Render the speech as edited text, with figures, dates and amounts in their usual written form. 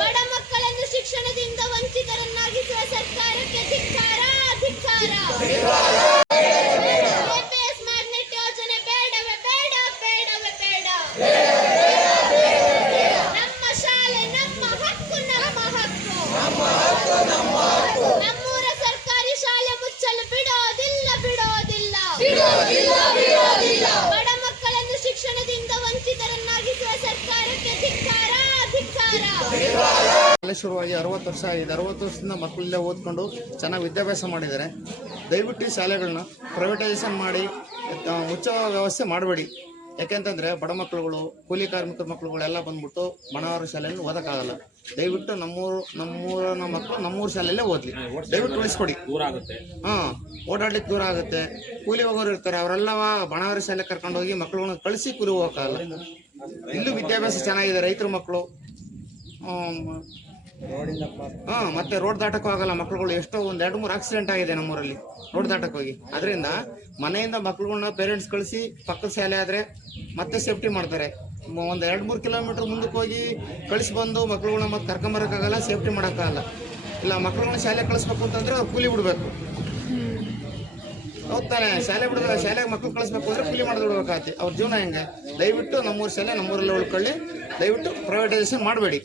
ಬಡ ಮಕ್ಕಳನ್ನು ಶಿಕ್ಷಣದಿಂದ ವಂಚಿತರನ್ನಾಗಿಸುವ ಸರ್ಕಾರಕ್ಕೆ ಧಿಕ್ಕಾರ ಧಿಕ್ಕಾರ. ಕೆಪಿಎಸ್ ಮ್ಯಾಗ್ನೆಟ್ ಯೋಜನೆ ಬೇಡವೇ ಬೇಡ ಬೇಡವೇ ಬೇಡ. ನಮ್ಮ ಶಾಲೆ ನಮ್ಮ ಹಕ್ಕು ನಮ್ಮ ಹಕ್ಕು. ನಮ್ಮೂರ ಸರ್ಕಾರಿ ಶಾಲೆ ಮುಚ್ಚಲು ಬಿಡೋದಿಲ್ಲ ಬಿಡೋದಿಲ್ಲ. ಬಡ ಮಕ್ಕಳನ್ನು ಶಿಕ್ಷಣದಿಂದ ವಂಚಿತರನ್ನಾಗಿಸುವ ಸರ್ಕಾರಕ್ಕೆ ಧಿಕ್ಕಾರ ಧಿಕ್ಕಾರ. ಶುರುವಾಗಿ 60 ವರ್ಷ ಆಗಿದೆ. 60 ವರ್ಷದಿಂದ ಮಕ್ಕಳೆಲ್ಲ ಓದ್ಕೊಂಡು ಚೆನ್ನಾಗಿ ವಿದ್ಯಾಭ್ಯಾಸ ಮಾಡಿದ್ದಾರೆ. ದಯವಿಟ್ಟು ಈ ಶಾಲೆಗಳನ್ನ ಪ್ರೈವೇಟೈಸೇಷನ್ ಮಾಡಿ ಮುಚ್ಚೋ ವ್ಯವಸ್ಥೆ ಮಾಡಬೇಡಿ. ಯಾಕೆಂತಂದರೆ ಬಡ ಮಕ್ಕಳುಗಳು, ಕೂಲಿ ಕಾರ್ಮಿಕರ ಮಕ್ಕಳುಗಳೆಲ್ಲ ಬಂದ್ಬಿಟ್ಟು ಬಣವಾರ ಶಾಲೆಯಲ್ಲಿ ಓದೋಕ್ಕಾಗಲ್ಲ. ದಯವಿಟ್ಟು ನಮ್ಮೂರ ಮಕ್ಕಳು ನಮ್ಮೂರ ಶಾಲೆಯಲ್ಲೇ ಓದಲಿ. ದಯವಿಟ್ಟು ಉಳಿಸ್ಕೊಡಿ. ಓಡಾಡ್ಲಿಕ್ಕೆ ದೂರ ಆಗುತ್ತೆ. ಕೂಲಿ ಹೋಗೋರು ಇರ್ತಾರೆ, ಅವರೆಲ್ಲ ಬಣವಾರ ಶಾಲೆ ಕರ್ಕೊಂಡು ಹೋಗಿ ಮಕ್ಕಳುಗಳನ್ನ ಕಳಿಸಿ ಕೂಲಿ ಹೋಗೋಕ್ಕಾಗಲ್ಲ. ಇಲ್ಲೂ ವಿದ್ಯಾಭ್ಯಾಸ ಚೆನ್ನಾಗಿದೆ. ರೈತರ ಮಕ್ಕಳು ಮತ್ತೆ ರೋಡ್ ದಾಟಕ್ಕೂ ಆಗಲ್ಲ ಮಕ್ಕಳುಗಳು. ಎಷ್ಟೋ 1-2-3 ಆಕ್ಸಿಡೆಂಟ್ ಆಗಿದೆ ನಮ್ಮೂರಲ್ಲಿ ರೋಡ್ ದಾಟಕ್ಕೆ ಹೋಗಿ. ಅದರಿಂದ ಮನೆಯಿಂದ ಮಕ್ಕಳುಗಳನ್ನ ಪೇರೆಂಟ್ಸ್ ಕಳಿಸಿ ಪಕ್ಕದ ಶಾಲೆ ಆದರೆ ಮತ್ತೆ ಸೇಫ್ಟಿ ಮಾಡ್ತಾರೆ. 1-2-3 ಕಿಲೋಮೀಟರ್ ಮುಂದಕ್ಕೆ ಹೋಗಿ ಕಳಿಸಿ ಬಂದು ಮಕ್ಕಳುಗಳನ್ನ ಮತ್ತೆ ಕರ್ಕೊಂಬರೋಕ್ಕಾಗಲ್ಲ, ಸೇಫ್ಟಿ ಮಾಡೋಕ್ಕಾಗಲ್ಲ. ಇಲ್ಲ ಮಕ್ಕಳುಗಳನ್ನ ಶಾಲೆ ಕಳಿಸ್ಬೇಕು ಅಂತಂದ್ರೆ ಅವ್ರು ಕೂಲಿ ಬಿಡಬೇಕು. ಹೋಗ್ತಾನೆ ಶಾಲೆಗೆ ಮಕ್ಕಳು ಕಳಿಸ್ಬೇಕು ಅಂದ್ರೆ ಕೂಲಿ ಮಾಡೋದು ಬಿಡ್ಬೇಕಾಗತ್ತೆ. ಅವ್ರ ಜೀವನ ಹೆಂಗೆ? ದಯವಿಟ್ಟು ನಮ್ಮೂರ ಶಾಲೆ ನಮ್ಮೂರಲ್ಲೇ ಉಳ್ಕೊಳ್ಳಿ. ದಯವಿಟ್ಟು ಪ್ರೈವೇಟೈಸೇಷನ್ ಮಾಡಬೇಡಿ.